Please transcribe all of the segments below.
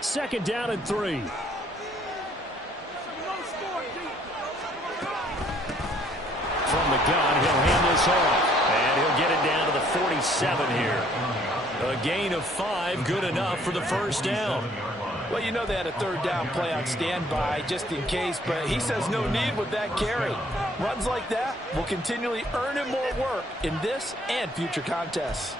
Second down and 3. From the gun, he'll hand this off. And he'll get it down to the 47 here. A gain of 5, good enough for the first down. Well, you know they had a third down play on standby just in case, but he says no need with that carry. Runs like that will continually earn him more work in this and future contests.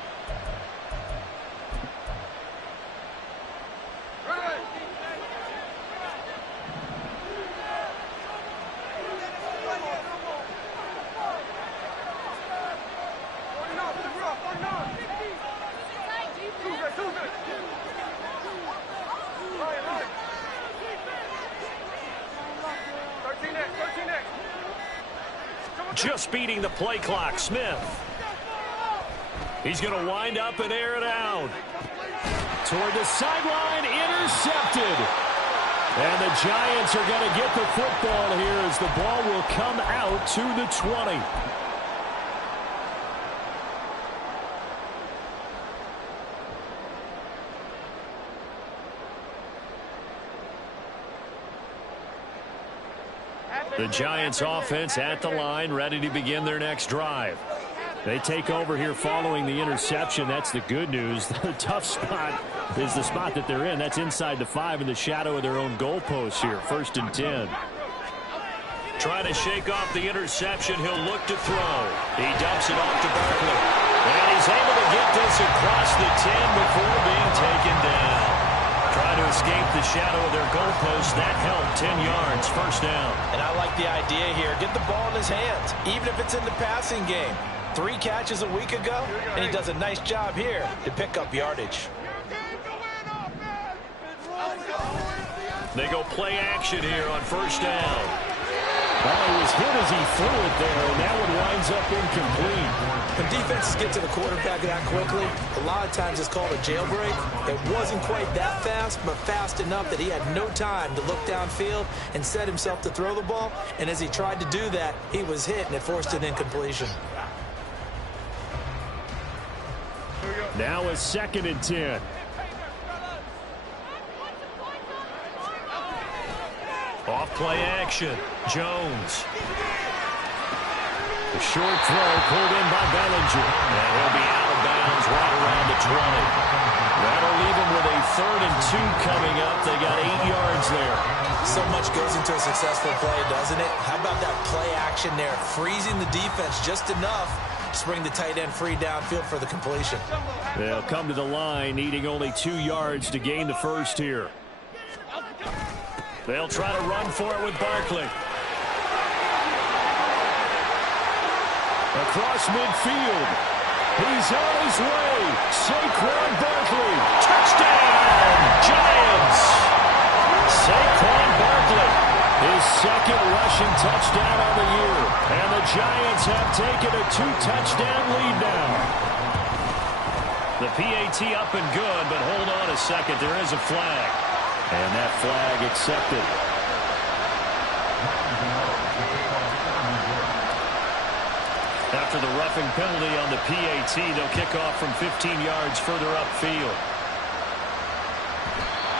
Just beating the play clock, Smith. He's going to wind up and air it out. Toward the sideline, intercepted. And the Giants are going to get the football here as the ball will come out to the 20. The Giants offense at the line, ready to begin their next drive. They take over here following the interception. That's the good news. The tough spot is the spot that they're in. That's inside the 5 in the shadow of their own goalpost here. 1st and 10. Trying to shake off the interception. He'll look to throw. He dumps it off to Barkley. And he's able to get this across the 10 before being taken down. Trying to escape the shadow of their goalpost. That helped. 10 yards, first down. And I like the idea here. Get the ball in his hands, even if it's in the passing game. 3 catches a week ago, and he does a nice job here to pick up yardage. They go play action here on first down. Well, he was hit as he threw it there, and that one winds up incomplete. When defenses get to the quarterback that quickly, a lot of times it's called a jailbreak. It wasn't quite that fast, but fast enough that he had no time to look downfield and set himself to throw the ball. And as he tried to do that, he was hit, and it forced an incompletion. Now a 2nd and 10. Off play action. Jones. The short throw pulled in by Bellinger. And he'll be out of bounds right around the 20. That'll leave him with a 3rd and 2 coming up. They got 8 yards there. So much goes into a successful play, doesn't it? How about that play action there? Freezing the defense just enough to bring the tight end free downfield for the completion. They'll come to the line, needing only 2 yards to gain the first here. They'll try to run for it with Barkley. Across midfield. He's on his way. Saquon Barkley. Touchdown, Giants. Saquon Barkley. His 2nd rushing touchdown on the year. And the Giants have taken a 2-touchdown lead now. The PAT up and good, but hold on a second. There is a flag. And that flag accepted. After the roughing penalty on the PAT, they'll kick off from 15 yards further upfield.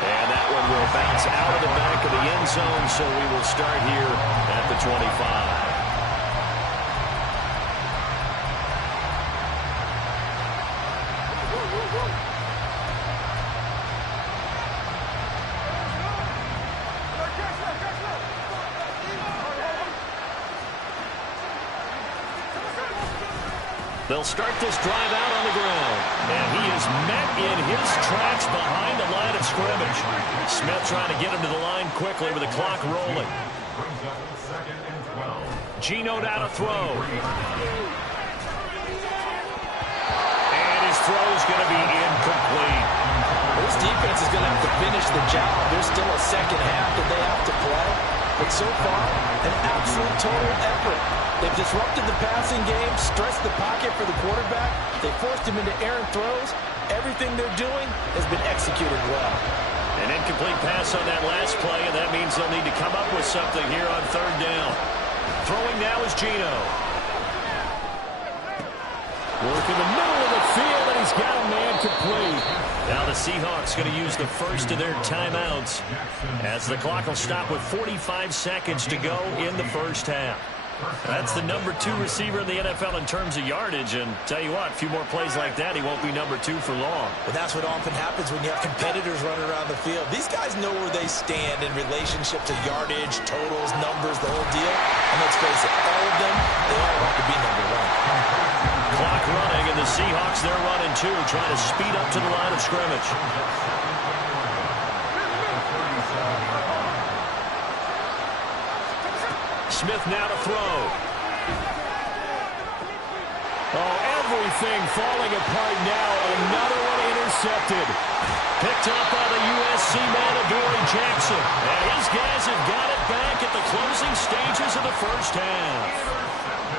And that one will bounce out of the back of the end zone, so we will start here at the 25. They'll start this drive out on the ground. And he is met in his tracks behind the line of scrimmage. Smith trying to get him to the line quickly with the clock rolling. Geno down to throw. And his throw is going to be incomplete. This defense is going to have to finish the job. There's still a second half that they have to play. But so far, an absolute total effort. They've disrupted the passing game, stressed the pocket for the quarterback. They forced him into errant throws. Everything they're doing has been executed well. An incomplete pass on that last play, and that means they'll need to come up with something here on 3rd down. Throwing now is Geno. Work in the middle of the field, and he's he's got a man complete. Now the Seahawks going to use the first of their timeouts as the clock will stop with 45 seconds to go in the first half. That's the number 2 receiver in the NFL in terms of yardage, and tell you what, a few more plays like that, he won't be number 2 for long. But that's what often happens when you have competitors running around the field. These guys know where they stand in relationship to yardage, totals, numbers, the whole deal. And let's face it, all of them, they all want to be number 1. Clock running, and the Seahawks, they're running 2, trying to speed up to the line of scrimmage. Smith now to throw. Oh, everything falling apart now. Another one intercepted. Picked up by the USC man, Adoree Jackson. And his guys have got it back at the closing stages of the first half.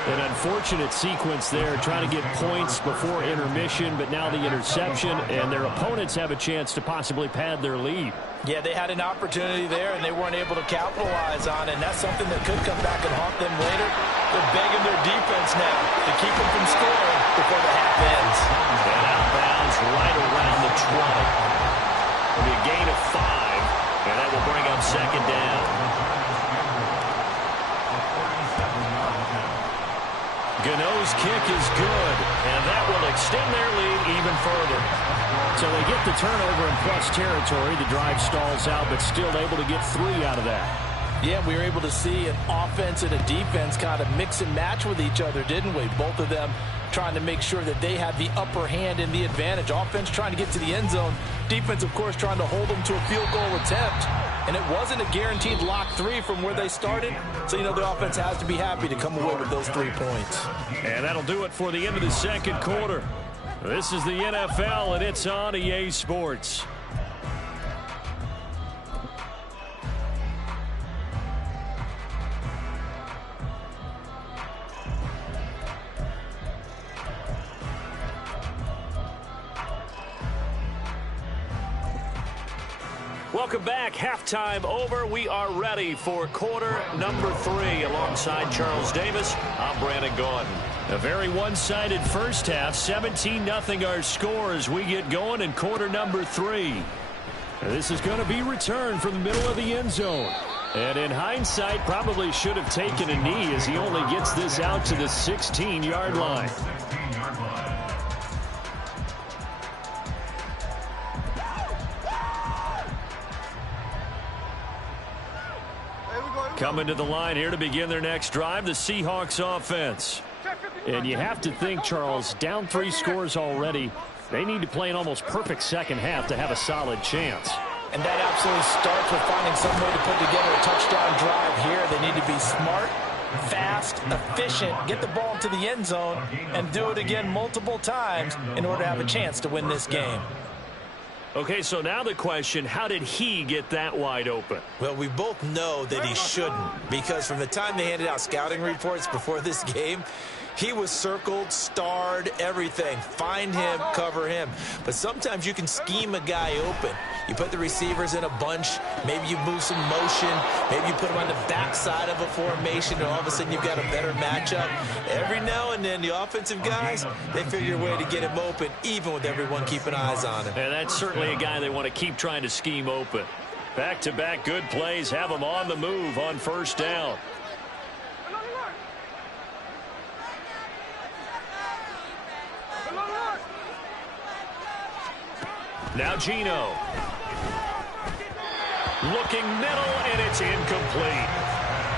An unfortunate sequence there, trying to get points before intermission, but now the interception, and their opponents have a chance to possibly pad their lead. Yeah, they had an opportunity there, and they weren't able to capitalize on it, and that's something that could come back and haunt them later. They're begging their defense now to keep them from scoring before the half ends. And outbounds right around the 20. It'll be a gain of 5, and that will bring up second down. Gano's kick is good, and that will extend their lead even further. So they get the turnover in plus territory. The drive stalls out, but still able to get 3 out of that. Yeah, we were able to see an offense and a defense kind of mix and match with each other, didn't we? Both of them trying to make sure that they had the upper hand and the advantage. Offense trying to get to the end zone. Defense, of course, trying to hold them to a field goal attempt. And it wasn't a guaranteed lock 3 from where they started. So, you know, the offense has to be happy to come away with those 3 points. And that'll do it for the end of the second quarter. This is the NFL, and it's on EA Sports. Welcome back. Halftime over. We are ready for quarter number 3. Alongside Charles Davis, I'm Brandon Gaudin. A very one-sided first half. 17-0 our score as we get going in quarter number 3. This is going to be returned from the middle of the end zone. And in hindsight, probably should have taken a knee as he only gets this out to the 16-yard line. Coming to the line here to begin their next drive, the Seahawks offense. And you have to think, Charles, down 3 scores already. They need to play an almost perfect second half to have a solid chance. And that absolutely starts with finding some way to put together a touchdown drive here. They need to be smart, fast, efficient, get the ball into the end zone, and do it again multiple times in order to have a chance to win this game. Okay, so now the question, how did he get that wide open? Well, we both know that he shouldn't, because from the time they handed out scouting reports before this game, he was circled, starred, everything. Find him, cover him. But sometimes you can scheme a guy open. You put the receivers in a bunch. Maybe you move some motion. Maybe you put them on the backside of a formation, and all of a sudden you've got a better matchup. Every now and then, the offensive guys, they figure a way to get him open, even with everyone keeping eyes on him. And that's certainly a guy they want to keep trying to scheme open. Back-to-back good plays have him on the move on first down. Now Geno. Looking middle, and it's incomplete.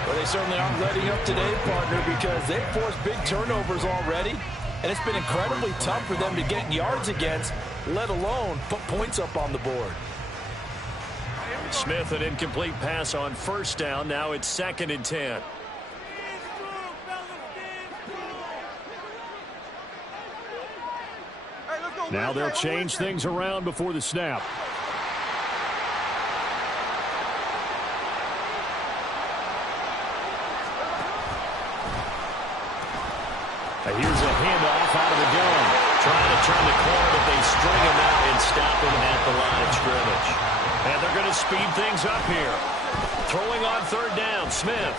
Well, they certainly aren't letting up today, partner, because they've forced big turnovers already, and it's been incredibly tough for them to get yards against, let alone put points up on the board. Smith, an incomplete pass on first down. Now it's 2nd and 10. Now they'll change things around before the snap. Here's a handoff out of the gun. Trying to turn the corner, but they string him out and stop him at the line of scrimmage. And they're going to speed things up here. Throwing on 3rd down, Smith.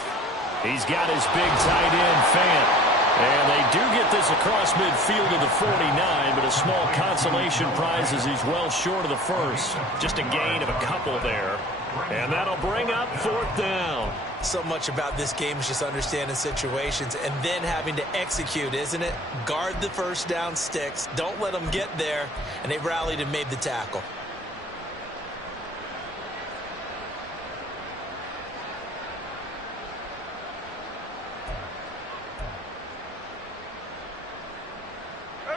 He's got his big tight end, Fant. And they do get this across midfield to the 49, but a small consolation prize as he's well short of the first. Just a gain of a couple there. And that'll bring up 4th down. So much about this game is just understanding situations and then having to execute, isn't it? Guard the first down sticks. Don't let them get there. And they rallied and made the tackle.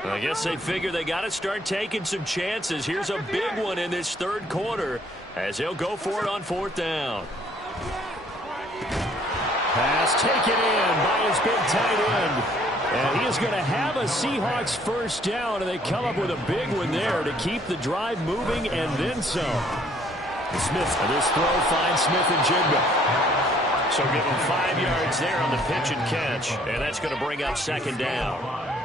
I guess they figure they got to start taking some chances. Here's a big one in this 3rd quarter as he'll go for it on 4th down. Pass taken in by his big tight end. And he is going to have a Seahawks first down, and they come up with a big one there to keep the drive moving and then some. Smith, and this throw finds Smith and Jigba. So give him 5 yards there on the pitch and catch, and that's going to bring up 2nd down.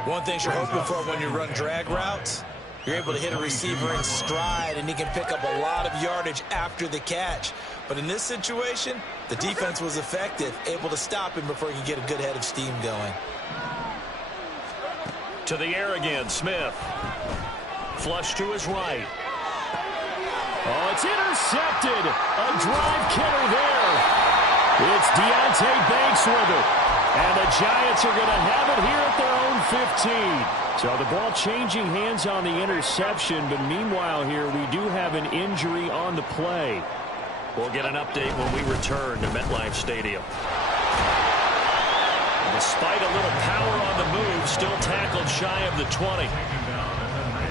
One thing you're hoping for when you run drag routes, you're able to hit a receiver in stride, and he can pick up a lot of yardage after the catch. But in this situation, the defense was effective, able to stop him before he could get a good head of steam going. To the air again, Smith. Flush to his right. Oh, it's intercepted. A drive killer there. It's Deontay Banks with it. And the Giants are going to have it here at their own 15. So the ball changing hands on the interception, but meanwhile here we do have an injury on the play. We'll get an update when we return to MetLife Stadium. Despite a little power on the move, still tackled shy of the 20.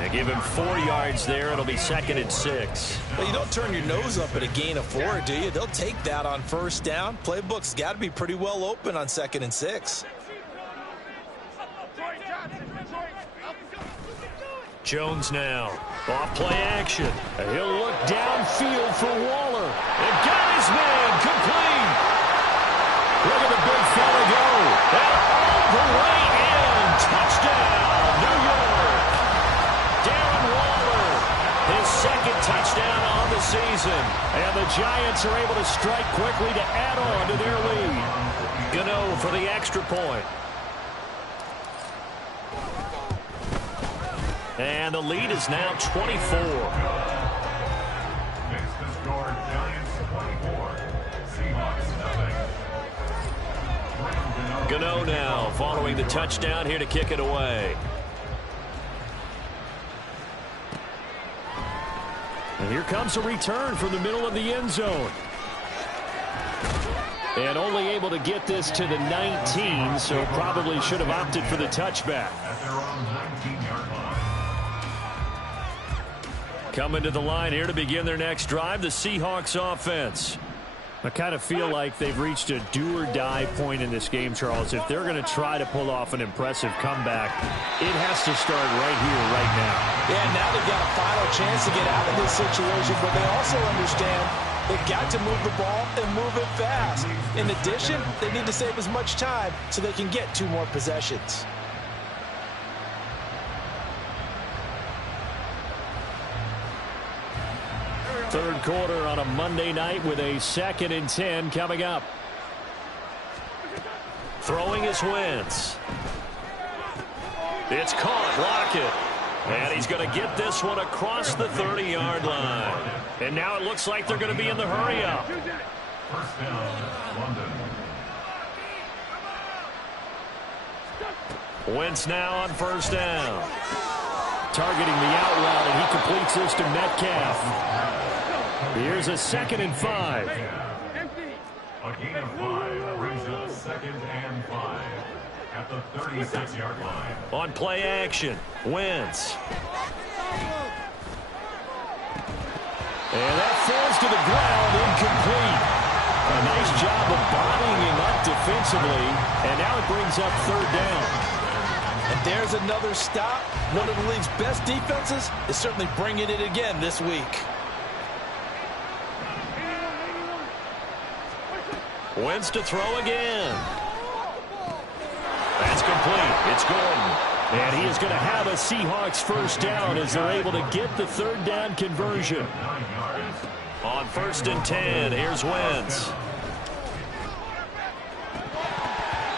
And give him 4 yards there. It'll be 2nd and 6. Well, you don't turn your nose up at a gain of 4, do you? They'll take that on first down. Playbook's got to be pretty well open on 2nd and 6. Jones now. Off play action. And he'll look downfield for Waller. And got his man complete. Look at the big fella go. And all the way in. Touchdown, New York. Darren Waller, his 2nd touchdown on the season. And the Giants are able to strike quickly to add on to their lead. Gano for the extra point. And the lead is now 24. Gano now following the touchdown here to kick it away. And here comes a return from the middle of the end zone. And only able to get this to the 19, so probably should have opted for the touchback. Coming to the line here to begin their next drive, the Seahawks offense. I kind of feel like they've reached a do-or-die point in this game, Charles. If they're going to try to pull off an impressive comeback, it has to start right here, right now. Yeah, now they've got a final chance to get out of this situation, but they also understand they've got to move the ball and move it fast. In addition, they need to save as much time so they can get 2 more possessions. Third quarter on a Monday night with a 2nd and 10 coming up. Throwing his Wentz. It's caught. Lockett. And he's going to get this one across the 30-yard line. And now it looks like they're going to be in the hurry-up. First down, London. Wentz now on first down. Targeting the out route, and he completes this to Metcalf. Here's a 2nd and 5. A gain of 5 brings up 2nd and 5 at the 36-yard line. On play action, Wentz. And that falls to the ground, incomplete. A nice job of bodying him up defensively, and now it brings up 3rd down. And there's another stop. One of the league's best defenses is certainly bringing it again this week. Wentz to throw again. That's complete. It's Gordon. And he is going to have a Seahawks first down as they're able to get the 3rd down conversion. On 1st and 10, here's Wentz.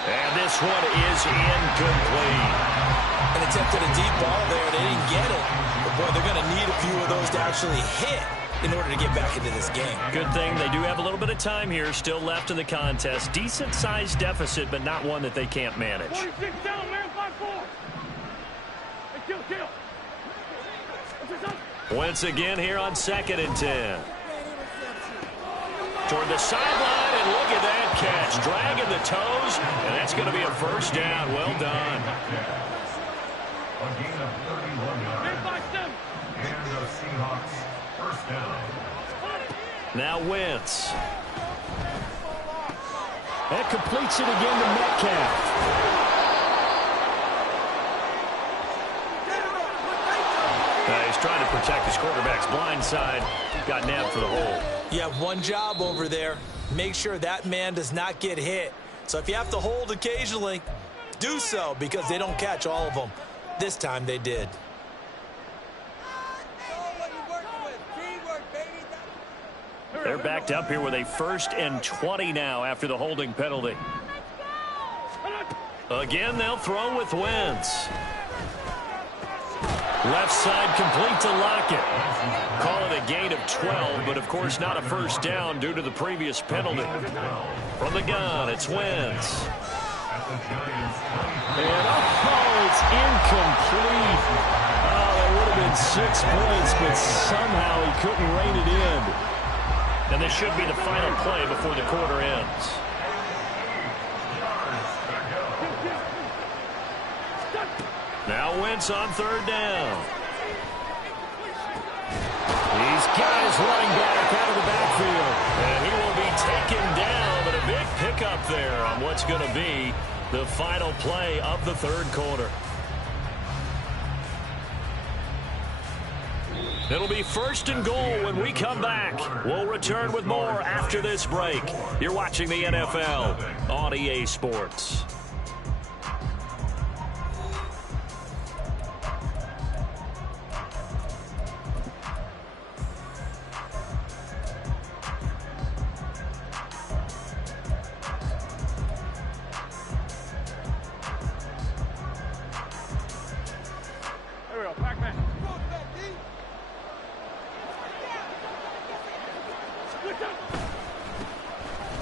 And this one is incomplete. An attempt at a deep ball there. They didn't get it. But, boy, they're going to need a few of those to actually hit in order to get back into this game. Good thing they do have a little bit of time here still left in the contest. Decent-sized deficit, but not one that they can't manage. 46 down, man, 5-4. Hey, kill. Once again here on 2nd and 10. Toward the sideline, and look at that catch. Dragging the toes, and that's going to be a first down. Well done. A gain of 31 yards. And the Seahawks first down. Now Wentz. That completes it again to Metcalf. He's trying to protect his quarterback's blind side. Got nabbed for the hole. You have one job over there. Make sure that man does not get hit. So if you have to hold occasionally, do so, because they don't catch all of them. This time they did. They're backed up here with a 1st and 20 now after the holding penalty. Again, they'll throw with Wentz. Left side complete to Lockett. Call it a gain of 12, but of course not a first down due to the previous penalty. From the gun, it's Wentz. And it's incomplete. Oh, that would have been 6 points, but somehow he couldn't rein it in. And this should be the final play before the quarter ends. Now Wentz on 3rd down. He's got his running back out of the backfield. And he will be taken down, but a big pickup there on what's going to be the final play of the 3rd quarter. It'll be 1st and goal when we come back. We'll return with more after this break. You're watching the NFL on EA Sports.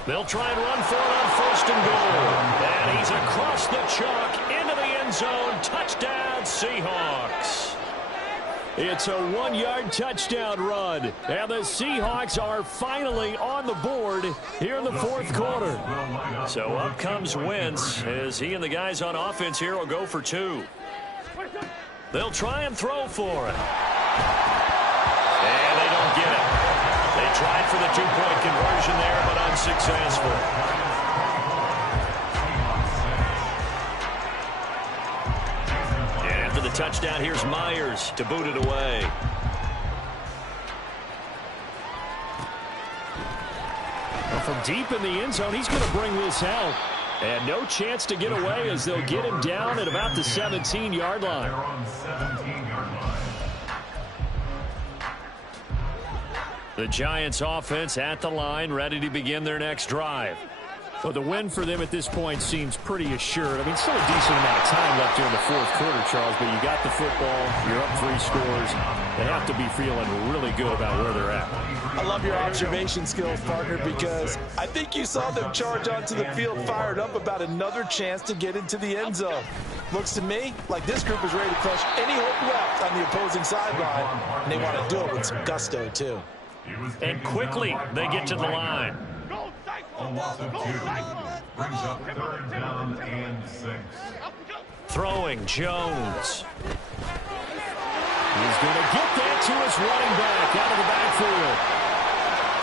They'll try and run for it on 1st and goal. And he's across the chalk into the end zone. Touchdown, Seahawks. It's a 1-yard touchdown run. And the Seahawks are finally on the board here in the 4th quarter. So up comes Wentz as he and the guys on offense here will go for 2. They'll try and throw for it. And they don't get it. They tried for the 2-point conversion there, but unsuccessful. And after the touchdown, here's Myers to boot it away. Well, from deep in the end zone, he's going to bring this out. And no chance to get away as they'll get him down at about the 17-yard line. The Giants offense at the line, ready to begin their next drive. Well, the win for them at this point seems pretty assured. I mean, still a decent amount of time left here in the 4th quarter, Charles, but you got the football, you're up 3 scores. They have to be feeling really good about where they're at. I love your observation skills, partner, because I think you saw them charge onto the field fired up about another chance to get into the end zone. Looks to me like this group is ready to crush any hope left on the opposing sideline, and they want to do it with some gusto, too. And quickly, they get to the line. A loss of 2 brings up 3rd down and 6. Throwing Jones. He's going to get that to his running back out of the backfield.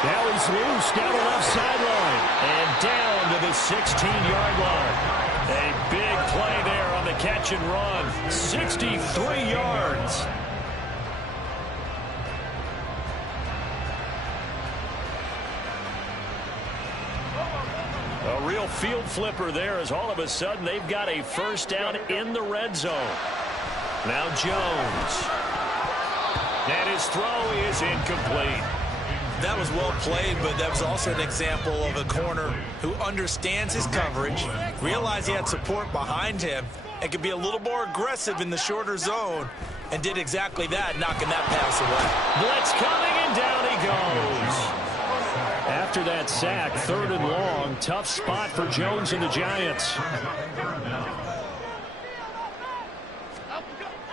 Now he's loose down the left sideline and down to the 16-yard line. A big play there on the catch and run. 63 yards. A real field flipper there as all of a sudden they've got a first down in the red zone. Now Jones. And his throw is incomplete. That was well played, but that was also an example of a corner who understands his coverage, realized he had support behind him, and could be a little more aggressive in the shorter zone, and did exactly that, knocking that pass away. Blitz coming, and down he goes. After that sack, 3rd and long, tough spot for Jones and the Giants.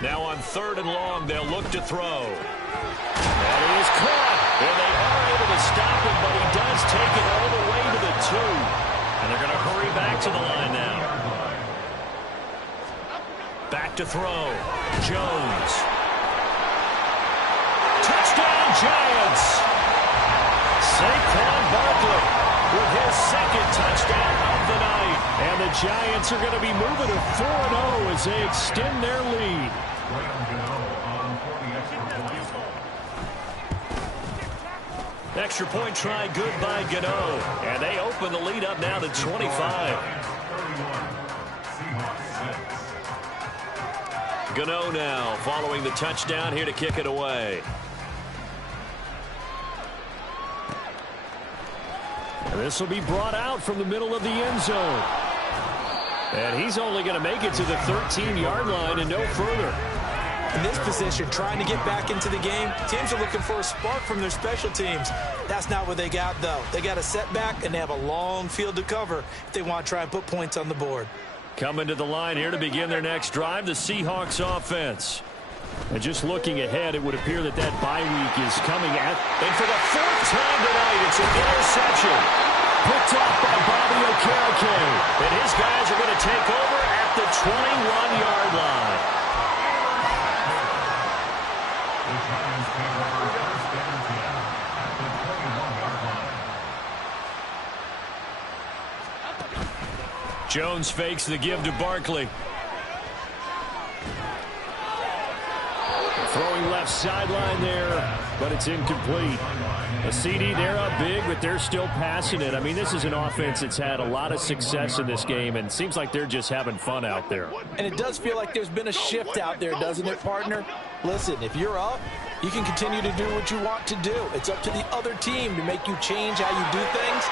Now on 3rd and long, they'll look to throw. And he is caught, and they are able to stop him, but he does take it all the way to the 2. And they're going to hurry back to the line now. Back to throw. Jones. Touchdown, Giants! Saquon Barkley with his 2nd touchdown of the night. And the Giants are going to be moving to 4-0 as they extend their lead. Extra point try good by Gano. And they open the lead up now to 25. Gano now following the touchdown here to kick it away. And this will be brought out from the middle of the end zone. And he's only going to make it to the 13-yard line and no further. In this position, trying to get back into the game, teams are looking for a spark from their special teams. That's not what they got, though. They got a setback, and they have a long field to cover if they want to try and put points on the board. Coming to the line here to begin their next drive, the Seahawks offense. And just looking ahead, it would appear that that bye week is coming at. And for the 4th time tonight, it's an interception. Picked up by Bobby Okereke. And his guys are going to take over at the 21-yard line. Jones fakes the give to Barkley. Throwing left sideline there, but it's incomplete. A CD, they're up big, but they're still passing it. I mean, this is an offense that's had a lot of success in this game, and it seems like they're just having fun out there. And it does feel like there's been a shift out there, doesn't it, partner? Listen, if you're up, you can continue to do what you want to do. It's up to the other team to make you change how you do things.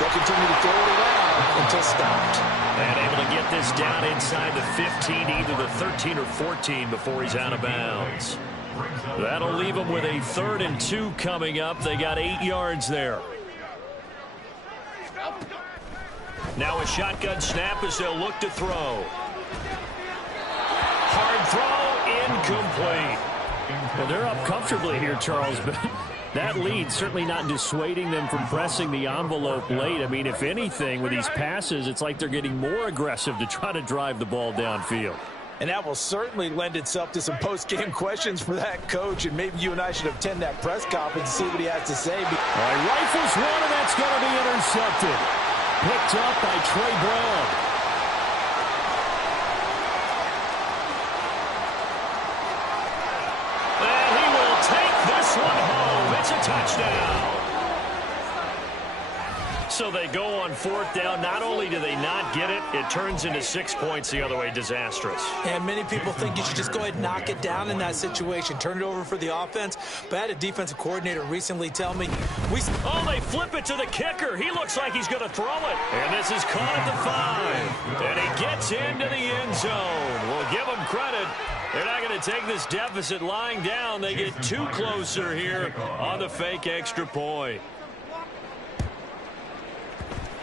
They'll continue to throw it around until stopped. And able to get this down inside the 15, either the 13 or 14 before he's out of bounds. That'll leave them with a 3rd and 2 coming up. They got 8 yards there. Now a shotgun snap as they'll look to throw. Hard throw, incomplete. Well, they're up comfortably here, Charles, but that lead certainly not dissuading them from pressing the envelope late. I mean, if anything, with these passes, it's like they're getting more aggressive to try to drive the ball downfield. And that will certainly lend itself to some post-game questions for that coach, and maybe you and I should attend that press conference and see what he has to say. All right, rifles one, and that's going to be intercepted. Picked up by Trey Brown. And he will take this one home. It's a touchdown. So they go on 4th down. Not only do they not get it, it turns into 6 points the other way. Disastrous. And many people think you should just go ahead and knock it down in that situation. Turn it over for the offense. But I had a defensive coordinator recently tell me, they flip it to the kicker. He looks like he's going to throw it. And this is caught at the 5. And he gets into the end zone. We'll give him credit. They're not going to take this deficit lying down. They get 2 closer here on the fake extra point.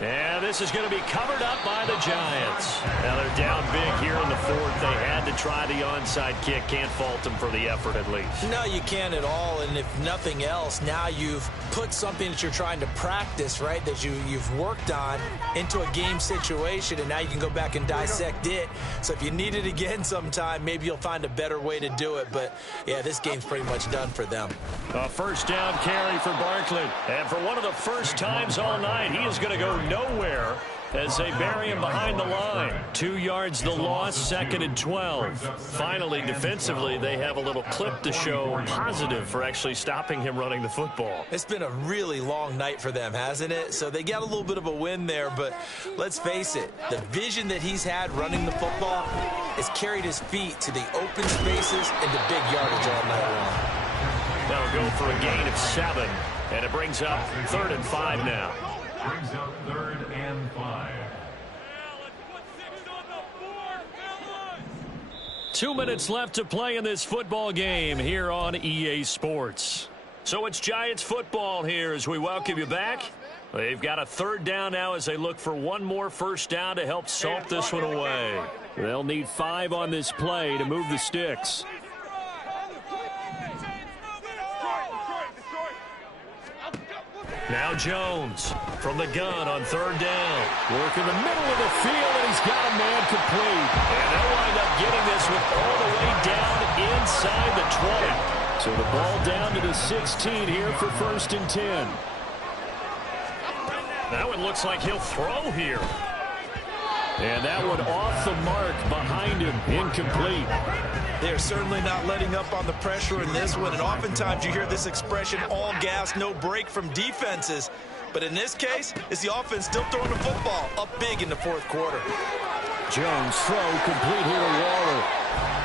And this is going to be covered up by the Giants. Now they're down big here in the 4th. They had to try the onside kick. Can't fault them for the effort at least. No, you can't at all. And if nothing else, now you've put something that you're trying to practice, right, that you've worked on into a game situation, and now you can go back and dissect it. So if you need it again sometime, maybe you'll find a better way to do it. But, yeah, this game's pretty much done for them. A 1st down carry for Barkley. And for one of the first times all night, he is going to go nowhere as they bury him behind the line. 2 yards the loss, 2nd and 12. Finally, defensively, they have a little clip to show positive for actually stopping him running the football. It's been a really long night for them, hasn't it? So they got a little bit of a win there, but let's face it, the vision that he's had running the football has carried his feet to the open spaces and the big yardage all night long. Now, a go for a gain of 7. And it brings up 3rd and 5 now. Brings up 3rd and 5. 2 minutes left to play in this football game here on EA Sports. So it's Giants football here as we welcome you back. They've got a 3rd down now as they look for one more first down to help salt this one away. They'll need 5 on this play to move the sticks. Now Jones from the gun on 3rd down. Work in the middle of the field, and he's got a man complete. And they'll wind up getting this one all the way down inside the 20. So the ball down to the 16 here for 1st and 10. That one looks like he'll throw here. And that one off the mark behind him, incomplete. They're certainly not letting up on the pressure in this one, and oftentimes you hear this expression, all gas, no break from defenses. But in this case, it's the offense still throwing the football up big in the 4th quarter. Jones throw complete here to Waller.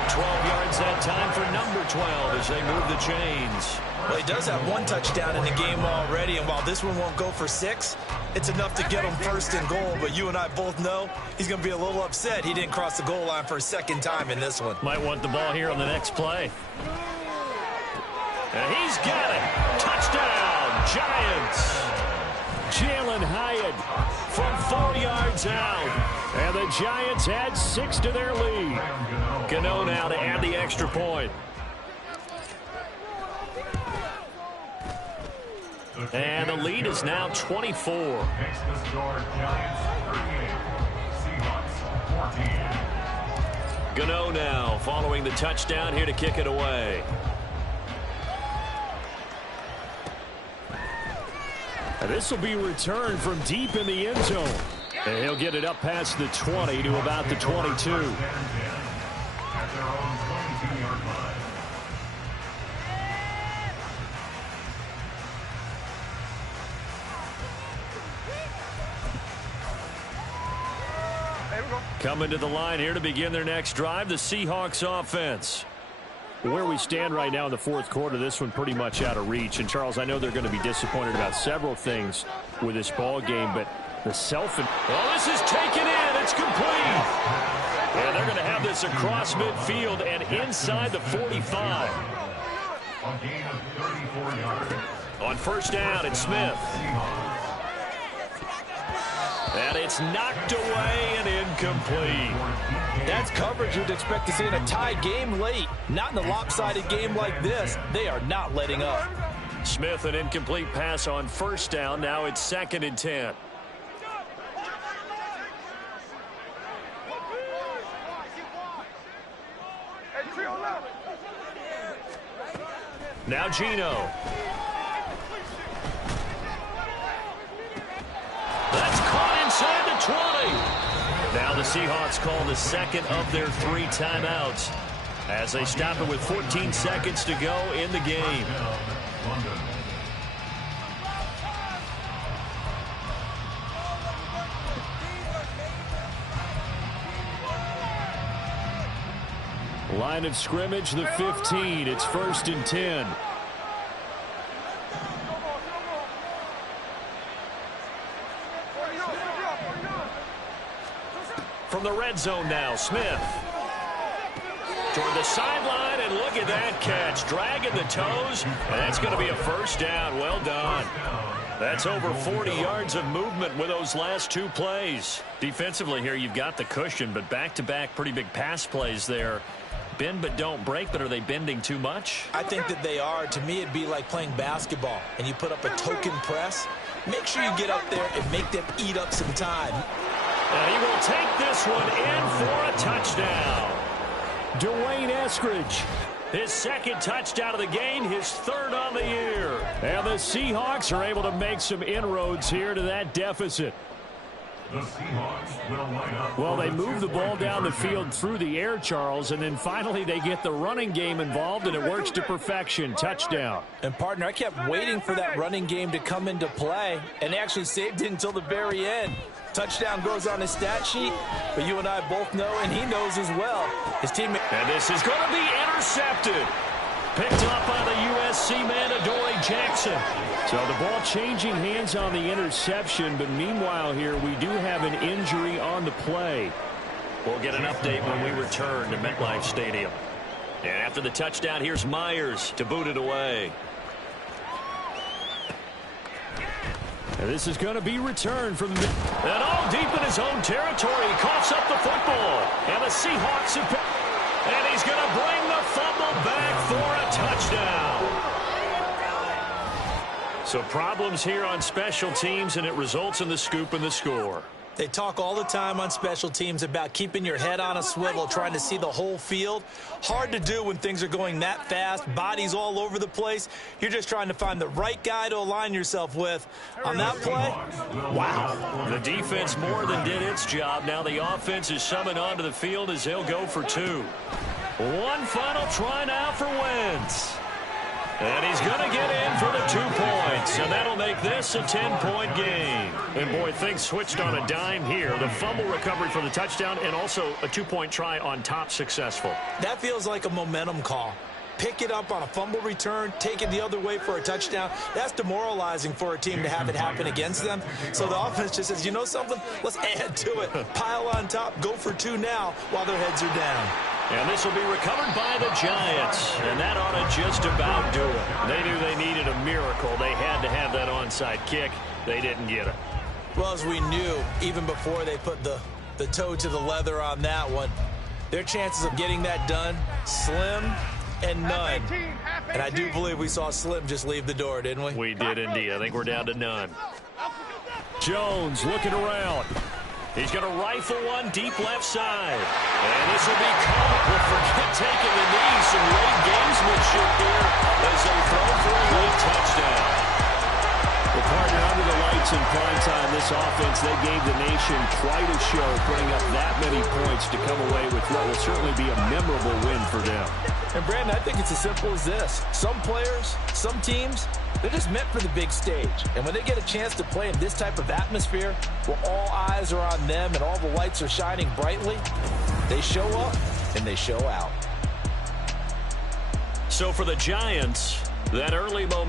12 yards that time for number 12 as they move the chains. Well, he does have 1 touchdown in the game already, and while this one won't go for 6, it's enough to get him 1st and goal. But you and I both know he's going to be a little upset he didn't cross the goal line for a 2nd time in this one. Might want the ball here on the next play. And he's got it. Touchdown, Giants. Jalen Hyatt from 4 yards out. And the Giants add 6 to their lead. Gano now to add the extra point. And the lead is now 24. Makes the score Giants 38, Seahawks 14. Gano now following the touchdown here to kick it away. And this will be returned from deep in the end zone. And he'll get it up past the 20 to about the 22. At their own 22-yard line. Coming to the line here to begin their next drive, the Seahawks offense. Where we stand right now in the 4th quarter, this one pretty much out of reach. And, Charles, I know they're going to be disappointed about several things with this ball game, but the well, this is taken in. It's complete. And they're going to have this across midfield and inside the 45. A gain of 34 yards. On 1st down, it's Smith. And it's knocked away and incomplete. That's coverage you'd expect to see in a tie game late. Not in a lopsided game like this. They are not letting up. Smith, an incomplete pass on 1st down. Now it's 2nd and 10. Now Gino. That's caught inside the 20. Now the Seahawks call the 2nd of their 3 timeouts as they stop it with 14 seconds to go in the game. Line of scrimmage, the 15. It's 1st and 10. From the red zone now, Smith. Toward the sideline, and look at that catch. Dragging the toes, and that's going to be a 1st down. Well done. That's over 40 yards of movement with those last 2 plays. Defensively here, you've got the cushion, but back-to-back pretty big pass plays there. Bend but don't break, but are they bending too much? I think that they are. To me, it'd be like playing basketball, and you put up a token press. Make sure you get up there and make them eat up some time. And he will take this one in for a touchdown. Dwayne Eskridge, his 2nd touchdown of the game, his 3rd on the year. And the Seahawks are able to make some inroads here to that deficit. The Seahawks will line up. Well, they move the ball down the field through the air, Charles, and then finally they get the running game involved, and it works to perfection. Touchdown. And, partner, I kept waiting for that running game to come into play, and they actually saved it until the very end. Touchdown goes on his stat sheet, but you and I both know, and he knows as well, his teammate. And this is going to be intercepted. Picked up by the USC man, Adoree Jackson. So the ball changing hands on the interception, but meanwhile here we do have an injury on the play. We'll get an update when we return to MetLife Stadium. And after the touchdown, here's Myers to boot it away. And this is going to be returned from the... And all deep in his own territory. He coughs up the football. And the Seahawks have... And he's going to bring the fumble back for a touchdown. So problems here on special teams, and it results in the scoop and the score. They talk all the time on special teams about keeping your head on a swivel, trying to see the whole field. Hard to do when things are going that fast, bodies all over the place. You're just trying to find the right guy to align yourself with. On that play, wow. The defense more than did its job. Now the offense is summoned onto the field as they'll go for two. One final try now for Wentz. And he's going to get in for the 2 points, and that'll make this a 10-point game. And, boy, things switched on a dime here. The fumble recovery for the touchdown and also a 2-point try on top successful. That feels like a momentum call. Pick it up on a fumble return, take it the other way for a touchdown. That's demoralizing for a team to have it happen against them. So the offense just says, you know something? Let's add to it. Pile on top, go for two now while their heads are down. And this will be recovered by the Giants. And that ought to just about do it. They knew they needed a miracle. They had to have that onside kick. They didn't get it. Well, as we knew, even before they put the toe to the leather on that one, their chances of getting that done, slim and none. And I do believe we saw Slim just leave the door, didn't we? We did indeed. I think we're down to none. Jones looking around. He's going to rifle one deep left side. And this will be caught. We'll forget taking the knee. Some late gamesmanship here as they throw for a late touchdown. Well, partner, under the lights in prime time, this offense, they gave the nation quite a show, putting up that many points to come away with what will certainly be a memorable win for them. And, Brandon, I think it's as simple as this. Some players, some teams, they're just meant for the big stage. And when they get a chance to play in this type of atmosphere, where all eyes are on them and all the lights are shining brightly, they show up and they show out. So for the Giants, that early momentum.